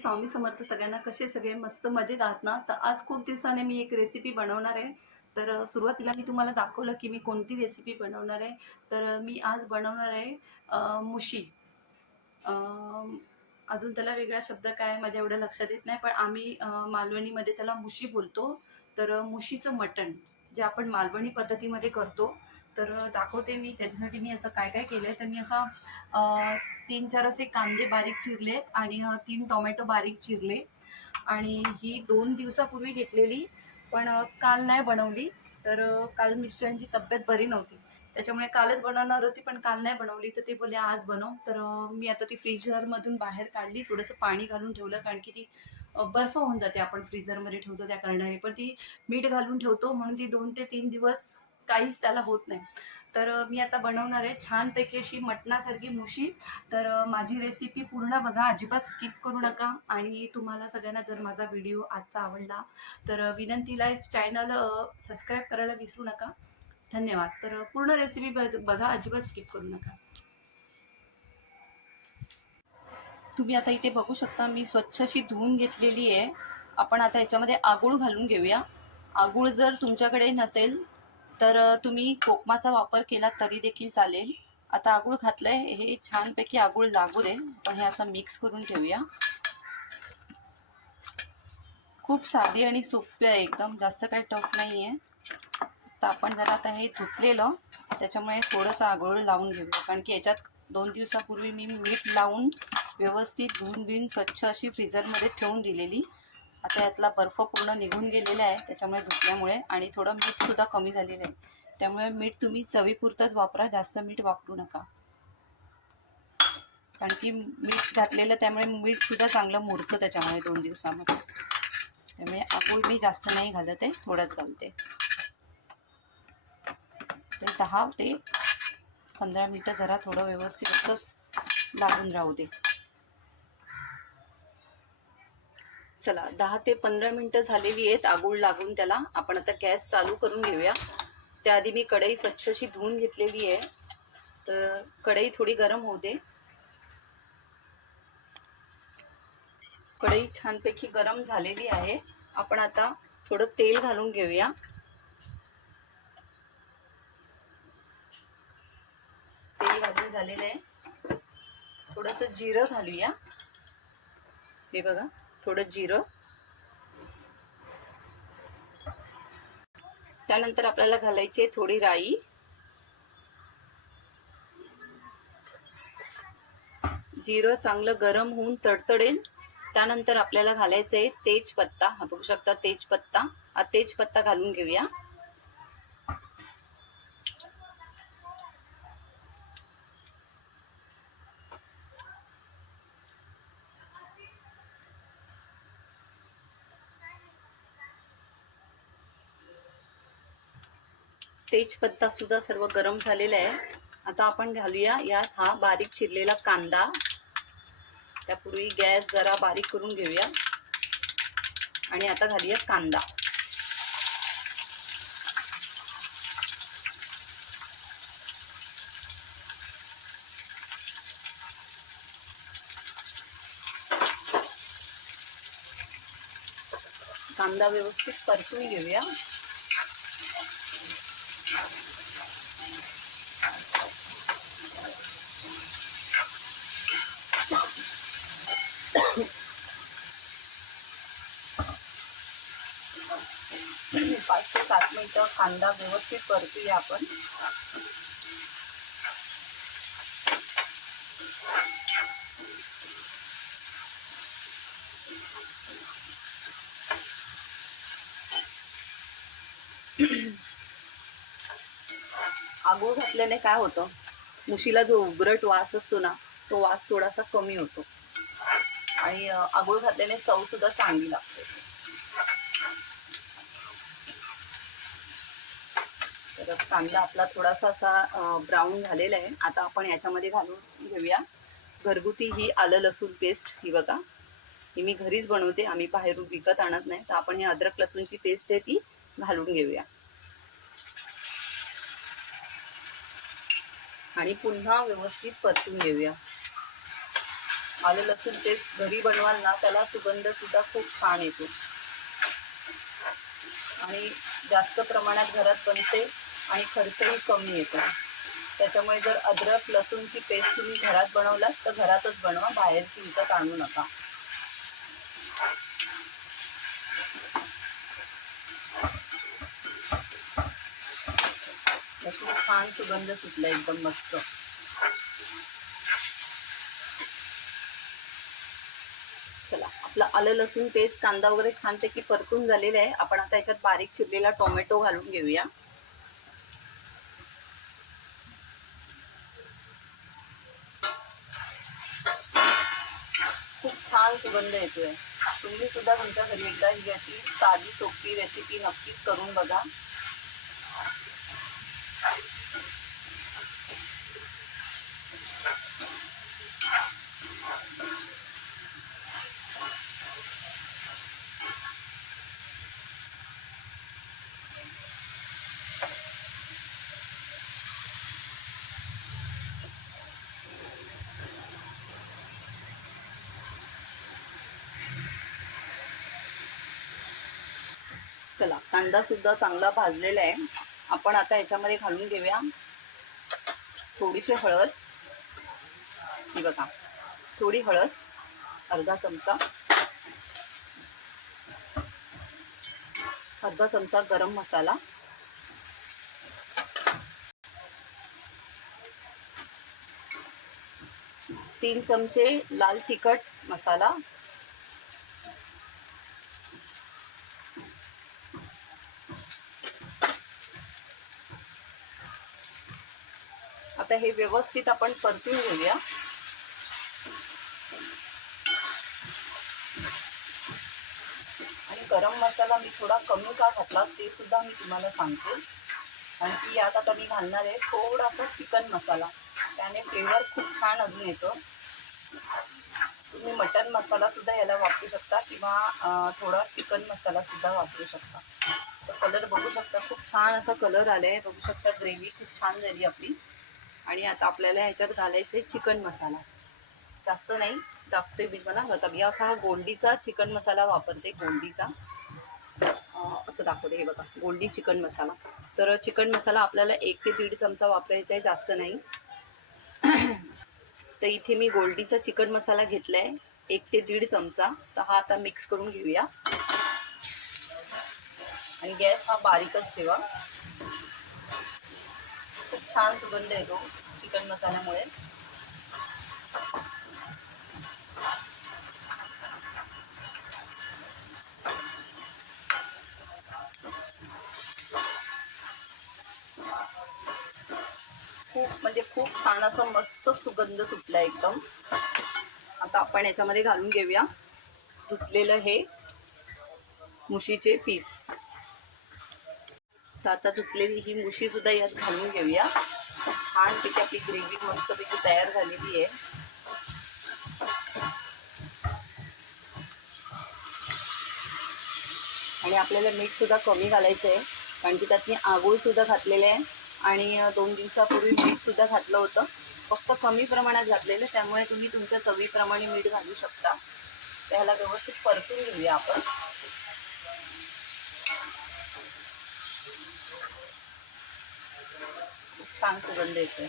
स्वामी समर्थ सगळ्यांना कसे सगळे मस्त मजेत आहात ना? तर आज खूप दिवसाने मी एक रेसिपी बनवणार आहे. तर सुरुवातीला मी तुम्हाला दाखवलं की मी कोणती रेसिपी बनवणार आहे. तर मी आज बनवणार आहे मुशी. अजून त्याला वेगळा शब्द काय माझ्या एवढं लक्षात येत नाही पण आम्ही मालवणीमध्ये त्याला मुशी बोलतो. तर मुशीचं मटण जे आपण मालवणी पद्धतीमध्ये करतो तर दाखवते मी. त्याच्यासाठी मी याचं काय काय केलं आहे तर मी असा तीन चार असे कांदे बारीक चिरलेत आणि तीन टोमॅटो बारीक चिरले. आणि ही दोन दिवसापूर्वी घेतलेली पण काल नाही बनवली. तर काल मिस्टरांची तब्येत बरी नव्हती. त्याच्यामुळे कालच बनवणार होती पण काल नाही बनवली. तर ते बोलले आज बनव. तर मी आता ती फ्रीजरमधून बाहेर काढली. थोडंसं पाणी घालून ठेवलं कारण की ती बर्फ होऊन जाते. आपण फ्रीजरमध्ये ठेवतो त्या कारणाने. पण ती मीठ घालून ठेवतो. म्हणून ती दोन ते तीन दिवस काहीच त्याला होत नाही. तर मी आता बनवणार आहे छानपैकी अशी मटणासारखी मुशी. तर माझी रेसिपी पूर्ण बघा अजिबात स्किप करू नका. आणि तुम्हाला सगळ्यांना जर माझा व्हिडिओ आजचा आवडला तर विनंती लाईफ चॅनल सबस्क्राईब करायला विसरू नका. धन्यवाद. तर पूर्ण रेसिपी बघा अजिबात स्किप करू नका. तुम्ही आता इथे बघू शकता मी स्वच्छ अशी धुवून घेतलेली आहे. आपण आता याच्यामध्ये आगूळ घालून घेऊया. आगूळ जर तुमच्याकडे नसेल तर तुम्ही कोकमाचा वापर केला तरी देखील चालेल. आता आगूळ घातलंय. हे छानपैकी आगूळ लागू दे. पण हे असं मिक्स करून ठेवूया खूप साधी आणि सोपी आहे. एकदम जास्त काही टफ नाही आहे तर आपण जरा आता हे धुतलेलं त्याच्यामुळे थोडंसं आगोळ लावून घेऊया. कारण की याच्यात दोन दिवसापूर्वी मी मीठ लावून व्यवस्थित धुवून बिवून स्वच्छ अशी फ्रीजरमध्ये ठेवून दिलेली. आता यातला बर्फ पूर्ण निघून गेलेला आहे त्याच्यामुळे धुतल्यामुळे आणि थोडं मीठसुद्धा कमी झालेलं आहे. त्यामुळे मीठ तुम्ही चवीपुरतंच वापरा जास्त मीठ वापरू नका. कारण की मीठ घातलेलं त्यामुळे मीठसुद्धा चांगलं मुरतं त्याच्यामुळे दोन दिवसामध्ये. त्यामुळे आगोळ मी जास्त नाही घालत आहे थोडंच घालते. ते दहा ते पंधरा मिनटं जरा थोडं व्यवस्थित असंच लागून राहू दे. चला दहा ते पंधरा मिनटं झालेली आहेत आगूळ लागून त्याला. आपण आता गॅस चालू करून घेऊया. त्याआधी मी कढई स्वच्छशी धुवून घेतलेली आहे. तर कढई थोडी गरम होऊ दे. कढई छानपैकी गरम झालेली आहे. आपण आता थोडं तेल घालून घेऊया. तेल घालून झालेलं आहे. थोडंसं जिरं घालूया. हे बघा. थोडं जिरं. त्यानंतर आपल्याला घालायची थोडी राई. जिरं चांगलं गरम होऊन तडतडेल. त्यानंतर आपल्याला घालायचं आहे तेजपत्ता. हा बघू शकता तेजपत्ता. हा तेजपत्ता घालून घेऊया. तेजपत्ता सुद्धा सर्व गरम झालेला आहे. आता आपण घालूया यात हा बारीक चिरलेला कांदा. त्यापूर्वी गॅस जरा बारीक करून घेऊया. आणि आता घालूया कांदा. कांदा व्यवस्थित परतून घेऊया पाच ते सात मिनिटं कांदा व्यवस्थित परतूया आपण. आगोळ घातल्याने काय होतं? मुशीला जो उबरट वास असतो ना तो वास थोडासा कमी होतो. आणि अ, आगोळ घातल्याने चव सुद्धा चांगली लागते. तर कांदा आपला थोडासा असा ब्राऊन झालेला आहे आता आपण याच्यामध्ये घालून घेऊया. घरगुती ही आलं लसूण पेस्ट ही बघा. ही मी घरीच बनवते आम्ही बाहेरून विकत आणत नाही. तर आपण ही अद्रक लसूणची पेस्ट आहे ती घालून घेऊया. आणि पुन्हा व्यवस्थित परतून घेऊया. आलं लसूण पेस्ट घरी बनवाल ना त्याला सुगंध सुद्धा खूप छान येतो. आणि जास्त प्रमाणात घरात बनते आणि खर्चही कमी येतो. त्याच्यामुळे जर अद्रक लसूणची पेस्ट तुम्ही घरात बनवलात तर घरातच बनवा बाहेरची विकत आणू नका. त्याची छान सुगंध सुटला एकदम मस्त. चला आपलं आलं लसूण पेस्ट कांदा वगैरे छानपैकी परतून झालेला आहे. आपण आता याच्यात बारीक चिरलेला टोमॅटो घालून घेऊया. छान सुगंध येतोय. तुम्ही सुद्धा तुमच्या घरी एकदा ही अशी साधी सोपी रेसिपी नक्कीच करून बघा. चला कांदा सुद्धा चांगला भाजलेला आहे. आपण आता याच्यामध्ये घालून घेऊया थोडीशी हळद. ही बघा थोडी हळद अर्धा चमचा. अर्धा चमचा गरम मसाला. तीन चमचे लाल तिखट मसाला. आता हे व्यवस्थित आपण परतून घेऊया. आणि गरम मसाला मी थोडा कमी का घातला ते सुद्धा मी तुम्हाला सांगते. आणि ती यात आता मी घालणार आहे थोडासा चिकन मसाला. त्याने फ्लेवर खूप छान अजून येतो. तुम्ही मटन मसाला सुद्धा याला वापरू शकता किंवा थोडा चिकन मसाला सुद्धा वापरू शकता. तर कलर बघू शकता. खूप छान असा कलर आलाय. बघू शकता ग्रेव्ही खूप छान झाली आपली. आणि आता आपल्याला ह्याच्यात घालायचं आहे चिकन मसाला. जास्त नाही दाखते मी मला बघा मी असा हा गोल्डीचा चिकन मसाला वापरते गोल्डीचा असं दाखवते हे बघा गोल्डी चिकन मसाला. तर चिकन मसाला आपल्याला एक ते दीड चमचा वापरायचा आहे जास्त नाही. तर इथे मी गोल्डीचा चिकन मसाला घेतला आहे एक ते दीड चमचा. तर हा आता मिक्स करून घेऊया. आणि गॅस हा बारीकच ठेवा. छान सुगंध येतो चिकन मसाल्यामुळे. खूप म्हणजे खूप छान असं मस्त सुगंध सुटला एकदम. आता आपण याच्यामध्ये घालून घेऊया धुतलेलं हे मुशीचे पीस. तर आता धुतलेली ही मुशी सुद्धा यात घालून घेऊया. छानपैकी आपली ग्रेव्ही मस्तपैकी तयार झालेली आहे. आणि आपल्याला मीठ सुद्धा कमी घालायचं आहे कारण की त्यात मी आगोळ सुद्धा घातलेले आहे. आणि दोन दिवसापूर्वी मीठ सुद्धा घातलं होतं. फक्त कमी प्रमाणात घातलेलं त्यामुळे तुम्ही तुमच्या चवीप्रमाणे मीठ घालू शकता. त्याला व्यवस्थित परतून घेऊया आपण. छान सुगंध येतोय.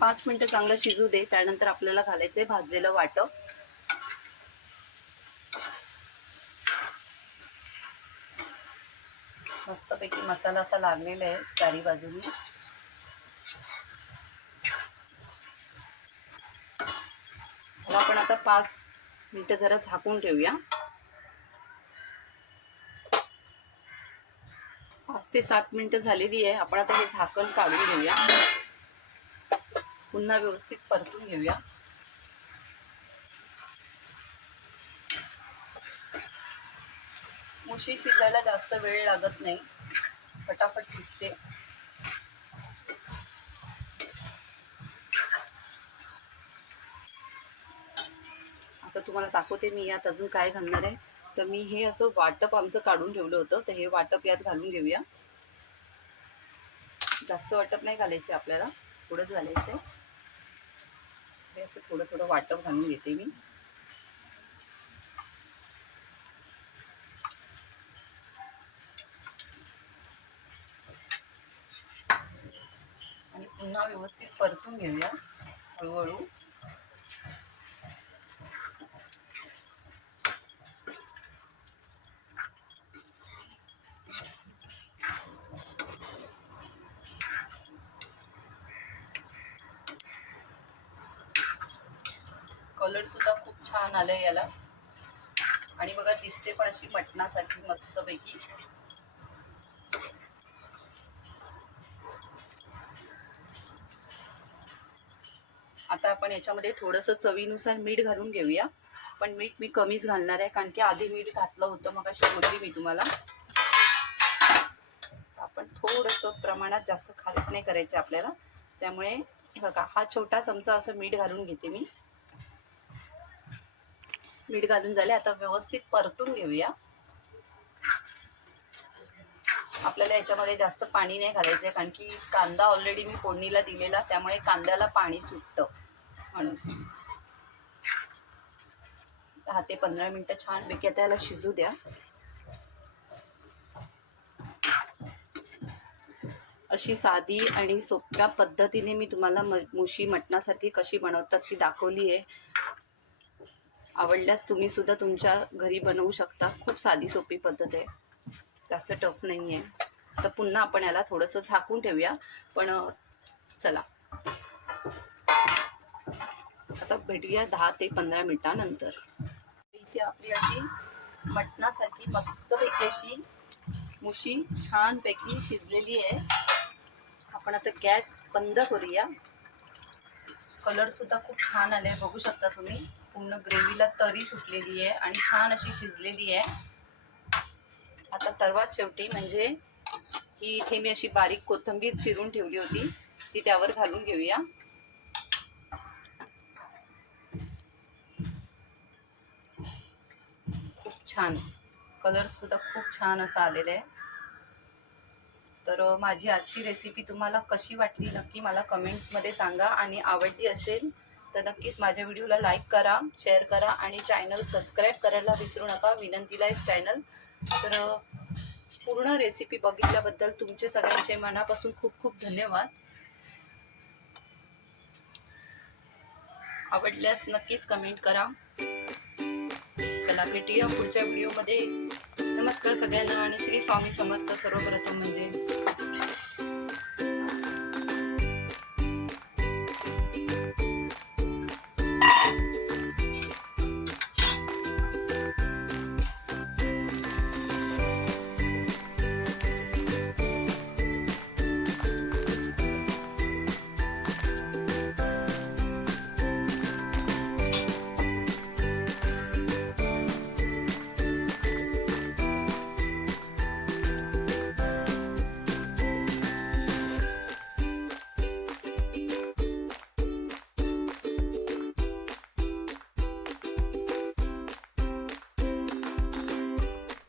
पाच मिनटं चांगलं शिजू दे त्यानंतर आपल्याला घालायचंय भाजलेलं वाटं मस्तपैकी मसाला असा लागलेला आहे चारी बाजूनी. आपण आता पाच मिनिटं जरा झाकून ठेवूया. पाच ते सात मिनिटं झालेली आहे. आपण आता हे झाकण काढून घेऊया. पुन्हा व्यवस्थित परतून घेऊया. मुशी शिजायला जास्त वेळ लागत नाही. फटाफट शिजते. आता तुम्हाला दाखवते मी यात अजून काय घालणार आहे. तर मी हे असं वाटप आमचं काढून ठेवलं होतं. तर हे वाटप यात घालून घेऊया. जास्त वाटप नाही घालायचं आपल्याला. थोडंच घालायचं. हे असं थोडं थोडं वाटप घालून घेते मी. आणि पुन्हा व्यवस्थित परतून घेऊया हळूहळू. कलर सुद्धा खूप छान आलाय याला. आणि बघा दिसते पण अशी मटणासारखी मस्तपैकी. आता आपण याच्यामध्ये थोडंसं चवीनुसार मीठ घालून घेऊया. पण मीठ मी कमीच घालणार आहे कारण की आधी मीठ घातलं होतं मग अशी बोलली मी तुम्हाला. आपण थोडंसं प्रमाणात जास्त खारट नाही करायचं आपल्याला. त्यामुळे बघा हा छोटा चमचा असं मीठ घालून घेते मी. मीठ घालून झाले. आता व्यवस्थित परतून घेऊया. आपल्याला याच्यामध्ये जास्त पाणी नाही घालायचं आहे कारण की कांदा ऑलरेडी मी फोडणीला दिलेला त्यामुळे कांद्याला पाणी सुटतं म्हणून. दहा ते पंधरा मिनटं छानपैकी आता याला शिजू द्या. अशी साधी आणि सोप्या पद्धतीने मी तुम्हाला म मुशी मटणासारखी कशी बनवतात ती दाखवली आहे आवडल्यास तुम्ही सुद्धा तुमच्या घरी बनवू शकता. खूप साधी सोपी पद्धत आहे. जास्त टफ नाही आहे तर पुन्हा आपण याला थोडंसं झाकून ठेवूया. पण चला. आता भेटूया दहा ते पंधरा मिनिटानंतर. इथे आपली अशी मटणासारखी मस्तपैकी अशी मुशी छानपैकी शिजलेली आहे. आपण आता गॅस बंद करूया. कलर सुद्धा खूप छान आले बघू शकता तुम्ही. पूर्ण ग्रेव्हीला तरी सुटलेली आहे आणि छान अशी शिजलेली आहे. आता सर्वात शेवटी म्हणजे ही इथे मी अशी बारीक कोथिंबीर चिरून ठेवली होती. ती त्यावर घालून घेऊया. खूप छान. कलर सुद्धा खूप छान असा आलेला आहे. तर माझी आजची रेसिपी तुम्हाला कशी वाटली नक्की मला कमेंट्समध्ये सांगा आणि आवडली असेल तर नक्कीच माझ्या व्हिडिओला लाईक करा शेअर करा आणि चॅनल सबस्क्राईब करायला विसरू नका. विनंती लाईफ चॅनल तर पूर्ण रेसिपी बघितल्याबद्दल तुमचे सगळ्यांचे मनापासून खूप खूप धन्यवाद. आवडल्यास नक्कीच कमेंट करा. चला भेटूया पुढच्या व्हिडिओमध्ये नमस्कार सगळ्यांना आणि श्री स्वामी समर्थ सर्वप्रथम म्हणजे.